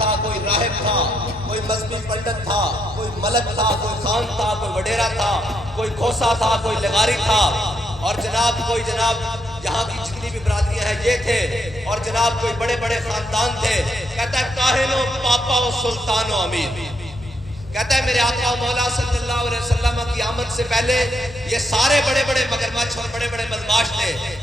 تھا، کوئی راہب تھا، کوئی مذہبی پنڈت تھا، کوئی ملک تھا، کوئی خان تھا، کوئی وڈیرا تھا، کوئی کھوسا تھا، کوئی لغاری تھا، اور جناب کوئی یہاں کی جتنی بھی برادریاں ہیں یہ تھے، اور جناب کوئی بڑے بڑے خاندان تھے. کہتا ہے کاہن و پاپا و سلطان و امیر. کہتا ہے میرے آقا مولا صلی اللہ علیہ وسلم کی آمد سے پہلے یہ سارے بڑے بڑے مگرمچھ اور بڑے بڑے بدماش تھے.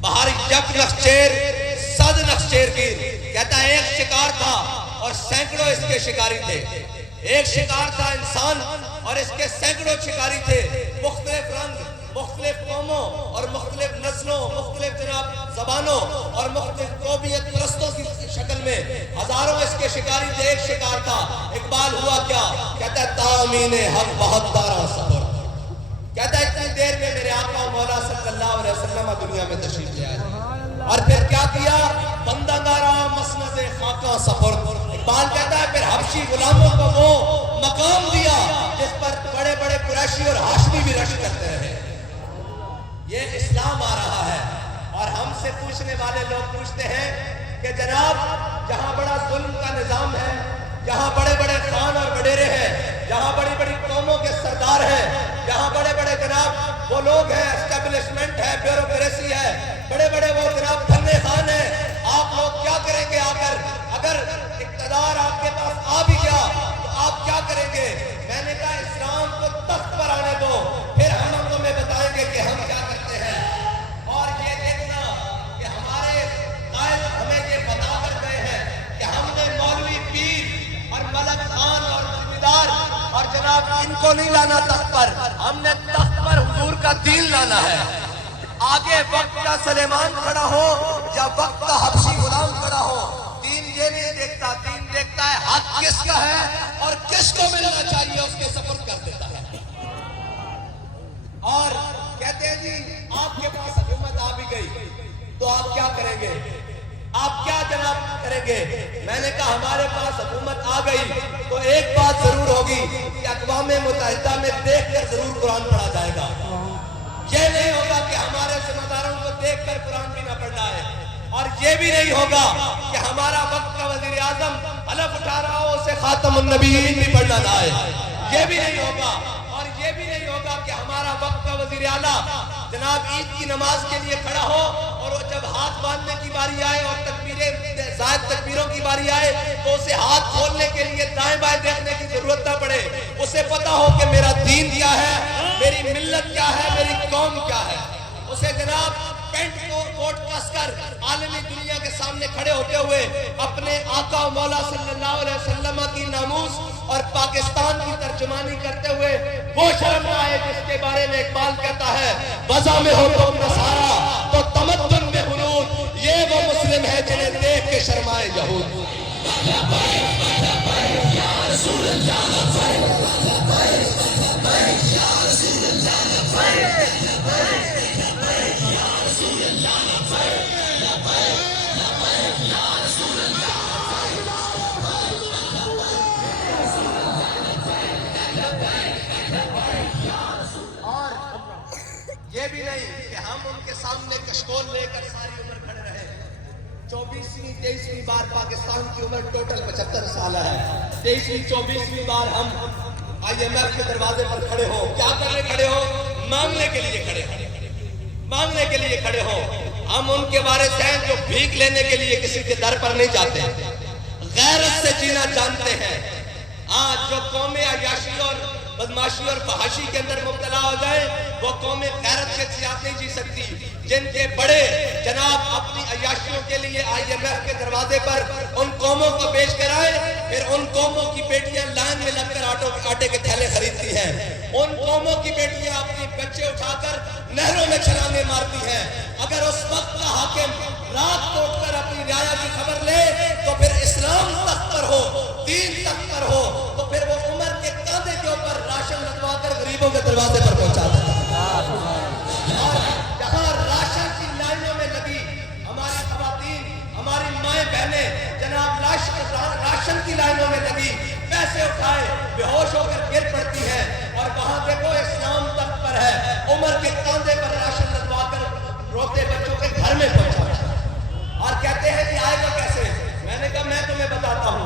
باہر یک نخچیر صد نخچیر گیر. کہتا ہے ایک شکار تھا اور سینکڑوں اس کے شکاری تھے. ایک شکار تھا انسان اور اس کے سینکڑوں شکاری تھے. مختلف رنگ، مختلف قوموں اور مختلف نسلوں، مختلف جناب زبانوں اور مختلف قومیت پرستوں کی شکل میں ہزاروں اس کے شکاری تھے. ایک شکار تھا. اقبال ہوا کیا؟ کہتا ہے تامین حق بہت دارا سفر. کہتا ہے اتنی دیر میں میرے آقا مولا صلی اللہ علیہ وسلم دنیا میں تشریف لے آئے اور پھر کیا کیا؟ بندہ دارا مسند خاکہ سفر. اقبال کہتا ہے پھر حبشی غلاموں کو وہ مقام دیا جس پر بڑے بڑے قریشی اور ہاشمی بھی رشک کرتے رہے. یہ اسلام آ رہا ہے اور ہم سے پوچھنے والے لوگ پوچھتے ہیں کہ جناب جہاں بڑا ظلم کا نظام ہے، جہاں بڑے بڑے خان اور وڈیرے ہیں، جہاں بڑی بڑی قوموں کے سردار ہیں، جہاں بڑے بڑے جناب وہ لوگ ہیں، اسٹیبلشمنٹ ہے، بیوروکریسی ہے، بڑے بڑے وہ جناب دھنے خان ہیں، آپ لوگ کیا کریں گے آ کر؟ اگر اقتدار آپ کے پاس آ بھی گیا تو آپ کیا کریں گے؟ میں نے کہا اسلام کو تخت پر آنے دو، پھر ہم تمہیں بتائیں گے کہ ہم کیا کرتے ہیں. اور یہ دیکھنا کہ ہمارے قائد ہمیں یہ بتا کر گئے ہیں کہ ہم نے مولوی پیر اور ملک خان اور ذمہ اور جناب ان کو نہیں لانا تخت پر، ہم نے تخت پر حضور کا دین لانا ہے. آگے وقت کا سلیمان کھڑا ہو یا وقت کا حبشی غلام کھڑا ہو، دین یہ نہیں دیکھتا. دین دیکھتا ہے حق کس کا ہے اور کس کو ملنا چاہیے، اس کے سپرد کر دیتا ہے. اور کہتے ہیں جی آپ کے پاس حکومت آ بھی گئی تو آپ کیا کریں گے؟ آپ کیا جناب کریں گے؟ میں نے کہا ہمارے پاس حکومت آ گئی تو ایک بات ضرور ہوگی کہ اقوام متحدہ میں دیکھ کر ضرور قرآن پڑھا جائے گا. یہ نہیں ہوگا کہ ہمارے ذمہ داروں کو دیکھ کر قرآن بھی نہ پڑھنا ہے، اور یہ بھی نہیں ہوگا کہ ہمارا وقت کا وزیر اعظم حلف اٹھا رہا ہو اسے خاتم النبیین بھی پڑھنا نہ آئے. یہ بھی نہیں ہوگا. اور یہ بھی نہیں ہوگا کہ ہمارا وقت کا وزیر اعلیٰ جناب عید کی نماز کے لیے کھڑا ہو اور وہ جب ہاتھ باندھنے کی باری آئے اور زائد تکبیروں کی باری آئے تو اسے ہاتھ کھولنے کے لیے دائیں بائیں دیکھنے کی ضرورت نہ پڑے. اسے پتا ہو کہ میرا دین کیا ہے، میری ملت کیا ہے، میری قوم کیا ہے. اسے جناب پینٹ کو کوٹ کس کر عالمی دنیا کے سامنے کھڑے ہوتے ہوئے اپنے آقا و مولا صلی اللہ علیہ وسلم کی ناموس اور پاکستان کی ترجمانی کرتے ہوئے وہ شرم آئے جس کے بارے میں اقبال کہتا ہے وضع میں ہو تم نصارا تو تمدن میں حنود، یہ وہ مسلم ہے جنہیں دیکھ کے شرمائے یہود. یہ بھی نہیں کہ ہم ان کے سامنے کشکول لے کر ساری عمر کھڑے رہے. 24ویں 23ویں بار پاکستان کی عمر ٹوٹل 75 سال ہے. 23ویں 24ویں بار ہم IMF کے دروازے پر کھڑے ہو. کیا کرنے کھڑے ہو؟ مانگنے کے لیے کھڑے ہو. مانگنے کے لیے کھڑے ہو. ہم ان کے وارث ہیں جو بھیک لینے کے لیے کسی کے در پر نہیں جاتے، غیرت سے جینا جانتے ہیں. آج جو قومیں عیاشی اور بدماشی اور فحاشی کے اندر مبتلا ہو جائے وہ قومیں غیرت کے ساتھ نہیں جی سکتی. جن کے بڑے جناب اپنی عیاشیوں کے لیے IMF کے دروازے پر ان قوموں کو پیش کرائے، پھر ان قوموں کی بیٹیاں لائن میں لگ کر آٹے کے تھیلے خریدتی ہیں. ان قوموں کی بیٹیاں اپنی بچے اٹھا کر نہروں میں چھلانگیں مارتی ہیں. اگر اس وقت کا حاکم رات کو اٹھ کر اپنی رعایا کی خبر لے تو پھر اسلام تخت پر ہو، دین تخت پر ہو، تو پھر وہ عمر کے کاندھے کے اوپر راشن لگوا کر غریبوں کے دروازے پر پہنچا دیتا ہے. اور جہاں راشن کی لائنوں میں لگی ہماری خواتین، ہماری مائیں بہنیں جناب راشن کی لائنوں میں لگی پیسے اٹھائے بے ہوش ہو کر گر پڑتی ہیں، اور وہاں دیکھو اسلام تخت پر ہے، عمر کے کاندھے پر راشن لگوا کر روتے بچوں کے گھر میں پہنچا. اور کہتے ہیں کہ آئے گا کیسے؟ میں نے کہا میں تمہیں بتاتا ہوں.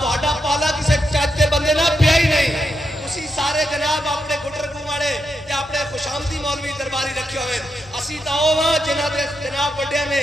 ਤੁਹਾਡਾ ਪਾਲਾ ਕਿਸੇ ਚਾਚੇ ਬੰਦੇ ਨਾਲ ਪਿਆ ਹੀ ਨਹੀਂ। ਤੁਸੀਂ ਸਾਰੇ ਜਨਾਬ ਆਪਣੇ ਗੁੱਟਰਗੂ ਵਾਲੇ ਤੇ ਆਪਣੇ ਖੁਸ਼ਾਮਦੀ ਮੌਲਵੀ ਦਰਬਾਰੀ ਰੱਖੇ ਹੋਏ। ਅਸੀਂ ਤਾਂ ਉਹ ਵਾਂ ਜਿਨ੍ਹਾਂ ਦੇ ਜਨਾਬ ਵੱਡਿਆਂ ਨੇ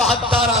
72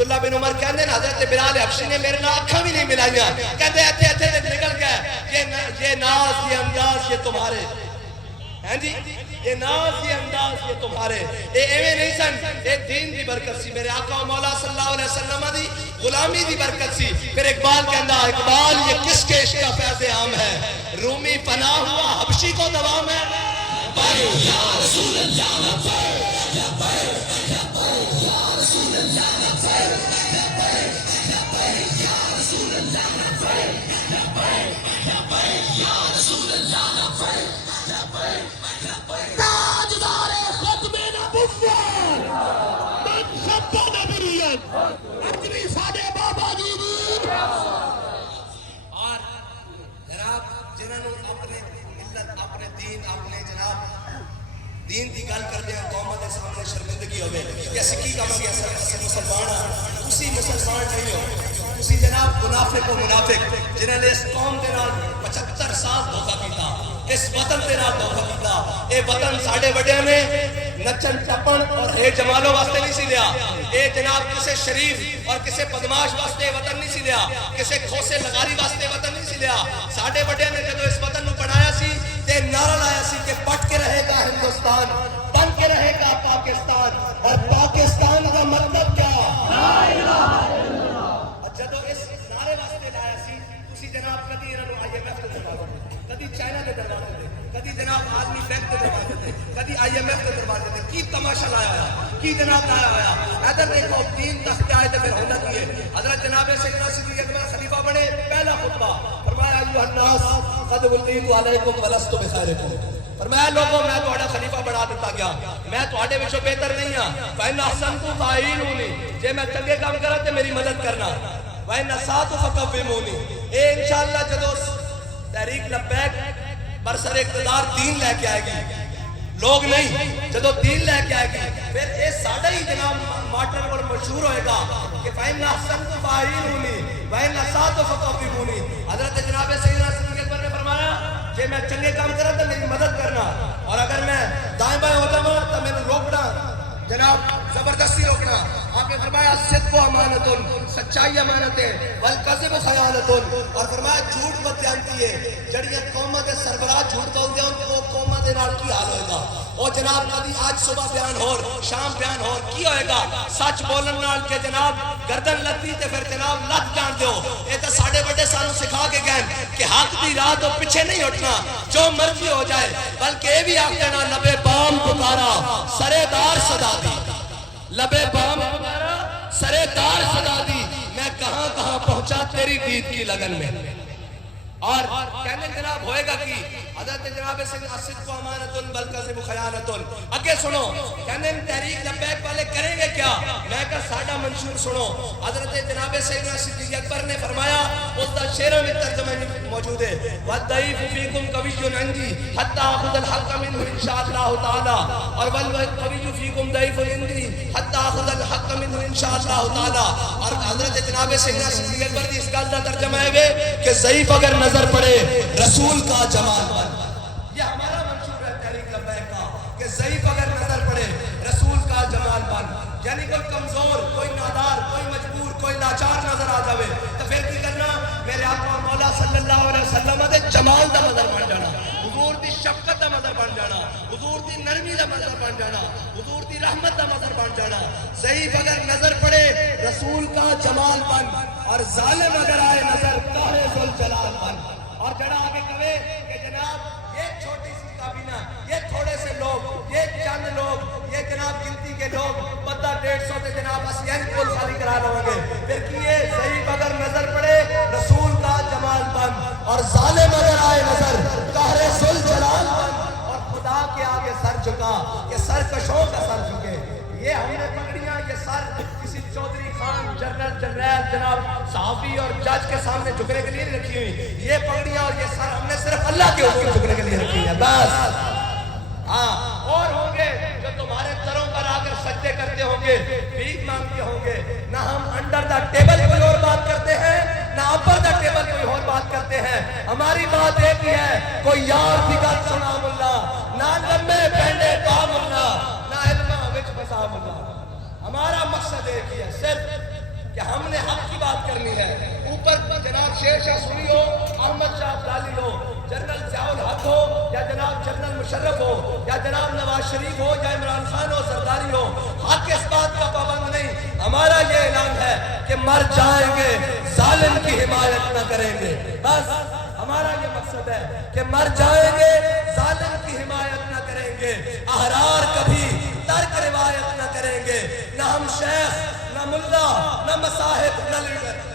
عبداللہ بن عمر کہندے نا حضرت بلال حبشی نے میرے نال اکھاں بھی نہیں ملائیاں، کہندے ایتھے ایتھے نکل گئے یہ ناز یہ انداز یہ تمہارے ہیں جی، یہ ناز یہ انداز یہ تمہارے، اے ایویں نہیں سن، اے دین دی برکت سی، میرے آقا و مولا صلی اللہ علیہ وسلم دی غلامی دی برکت سی۔ پھر اقبال کہندا اقبال یہ کس کے عشق کا فیض عام ہے، رومی پناہ ہوا حبشی کو دوام ہے۔ یا رسول اللہ تاجدار ختم نبوت منصب نبویت اپنی ساڈے بابا جی دی اور جناب جنہوں نے اپنے ملت اپنے دین اپنے جناب دین کی گل کرتے ہیں قوم کے سامنے شرمندگی ہوئے کہ سکی کام کیا مسلمان اسی مسلمان نہیں ہو اسی جناب منافق و منافق جنہوں نے اس قوم کے نال 75 سال دھوکہ کیتا، اس وطن کے نال دھوکہ کیتا۔ اے وطن ساڈے وڈیاں نے نچن ٹپن اور ہے جمالوں واسطے نہیں سی لیا، اے جناب کسے شریف اور کسے بدماش واسطے وطن نہیں سی لیا، کسے کھوسے لگاری واسطے وطن نہیں سی لیا۔ ساڈے وڈیاں نے جدو اس وطن نو بنایا سی تے نعرہ لایا سی کہ پٹ کے رہے گا ہندوستان، بن کے رہے گا پاکستان، اور پاکستان کا مطلب کیا؟ لا الہ الا اللہ۔ جدو اس نعرے واسطے لایا سی تسی جناب کدی انہاں نو IMF دے دروازے تے، کدی چائنا دے دروازے تے، کدی جناب عالمی بینک دے دروازے تے، کدی IMF دے دروازے تے کی تماشا لایا ہوا، کی جناب لایا ہوا۔ ادھر دیکھو دین تخت آئے تے پھر ہونا کی ہے۔ حضرت جناب سیدنا صدیق اکبر خلیفہ بنے، پہلا خطبہ فرمایا ایھا الناس قد وليت علیکم ولست بخیرکم، فرمایا لوگوں میں تہاڈا خلیفہ بنا دیتا گیا، میں تہاڈے وچوں بہتر نہیں ہاں۔ فإن أحسنت فأعينوني، جے میں چنگے کام کراں تے میری مدد کرنا، وإن أسأت فقوموني۔ اے انشاءاللہ جدو تحریک لبیک برسر اقتدار دین لے کے آئے گی، لوگ نہیں، جدو دین لے کے آئے گی پھر اے ساڈا ہی جناب ماٹر اور مشہور ہوئے گا کہ فإن أحسنت فأعينوني وإن أسأت فقوموني۔ حضرت جناب سیدنا صدیق اکبر نے فرمایا کہ میں چنگے کام کرا تو میری مدد کرنا، اور اگر میں دائیں بائیں ہو جاؤں تو میں روکنا، جناب زبردستی روکنا۔ آپ نے فرمایا صدق و امانت، سچائی امانت ہے، والکذب خیانت، اور فرمایا جھوٹ بدیانتی ہے۔ جڑیاں قوماں دے سربراہ جھوٹ بولدے ہون تے او قوماں دے نال کی حال ہوئے گا؟ او جناب کبھی آج صبح بیان ہور شام بیان ہور کی ہوئے گا؟ سچ بولن نال کہ جناب گردن لتی تے پھر جناب لت جان دیو۔ اے تے ساڈے بڑے سانوں سکھا کے گئے کہ حق دی راہ تو پیچھے نہیں ہٹنا، جو مرضی ہو جائے، بلکہ اے بھی آکھدے نا لبے بام پکارا سرے دار صدا دی، لبے بام پکارا سرے دار صدا دی، میں کہاں کہاں پہنچا تیری دید کی لگن میں۔ اور کہنے جناب ہوئے گا کی حضرت جناب سیدنا صدق و امانت والکذب خیانت۔ اگے سنو کہنے تحریک لبیک والے کریں گے کیا؟ میں کہا ساڈا منشور سنو۔ حضرت جناب سیدنا صدیق اکبر نے فرمایا، اس دا شعروں میں ترجمہ موجود ہے، والضعیف فیکم قوی عندی حتی آخذ الحق منہ انشاءاللہ تعالی، اور والقوی فیکم ضعیف عندی حتی آخذ الحق منہ انشاءاللہ تعالی۔ اور حضرت جناب سیدنا صدیق اکبر دی اس گل دا ترجمہ ہے کہ ضعیف اگر نظر پڑے رسول کا جمال بن، یہ ہمارا منشور ہے تحریک لبیک کا کہ ضعیف اگر نظر پڑے رسول کا جمال بن، یعنی کوئی کمزور، کوئی نادار، کوئی مجبور، کوئی لاچار نظر آ جاوے تو پھر کی کرنا؟ میرے آقا مولا صلی اللہ علیہ وسلم دے جمال دا مظہر بن جانا، حضور دی شفقت دا مظہر بن جانا، حضور دی نرمی دا مظہر بن جانا، حضور دی رحمت دا مظہر بن جانا۔ ضعیف اگر نظر پڑے رسول کا جمال بن، اور ظالم اگر آئے نظر قاہر ذوالجلال بن۔ اور جڑا آگے کہے کہ جناب یہ چھوٹی سی کابینہ، یہ تھوڑے سے لوگ، یہ چند لوگ، یہ جناب گنتی کے لوگ، بندہ 150 تے جناب اسیان کول خالی کرا لوں گے، پھر کیے ضعیف اگر نظر پڑے رسول کا جمال بن، اور ظالم اگر آئے نظر قاہر ذوالجلال بن۔ اور خدا کے آگے سر جھکا کہ سرکشوں کا سر جھکے۔ یہ ہم نے پکڑیاں، یہ سر کسی چودھری خان، جنرل، جنرل، جناب صحافی اور جج کے سامنے جھکنے کے لیے نہیں رکھی ہوئی، یہ پگڑیاں اور یہ سر ہم نے صرف اللہ کے حضور جھکنے کے لیے رکھی ہیں بس۔ ہاں، اور ہوں گے جو تمہارے سروں پر آ کر سجدے کرتے ہوں گے، بھیک مانگتے ہوں گے۔ نہ ہم انڈر دا ٹیبل کوئی اور بات کرتے ہیں، نہ اپر دا ٹیبل کوئی اور بات کرتے ہیں۔ ہماری بات ایک ہی ہے، کوئی یار دیگر سنا ملا، نہ لمبے پینڈے کام ملا، نہ علمہ وچ فسا ملا۔ ہمارا مقصد ایک ہی ہے، صرف کہ ہم نے حق کی بات کرنی ہے. اوپر جناب شیر شاہ سوری ہو, احمد شاہ ابدالی ہو, جنرل ضیاء الحق ہو یا جناب جنرل مشرف ہو یا جناب نواز شریف ہو یا عمران خان ہو, زرداری ہو, حق اس بات کا پابند نہیں. ہمارا یہ اعلان ہے کہ مر جائیں گے ظالم کی حمایت نہ کریں گے. بس ہمارا یہ مقصد ہے کہ مر جائیں گے ظالم کی حمایت نہ کریں گے. احرار کبھی ترک روایت نہ کریں گے. نہ ہم شیخ, نہ ملا, نہ مصاحب, نہ لیڈر.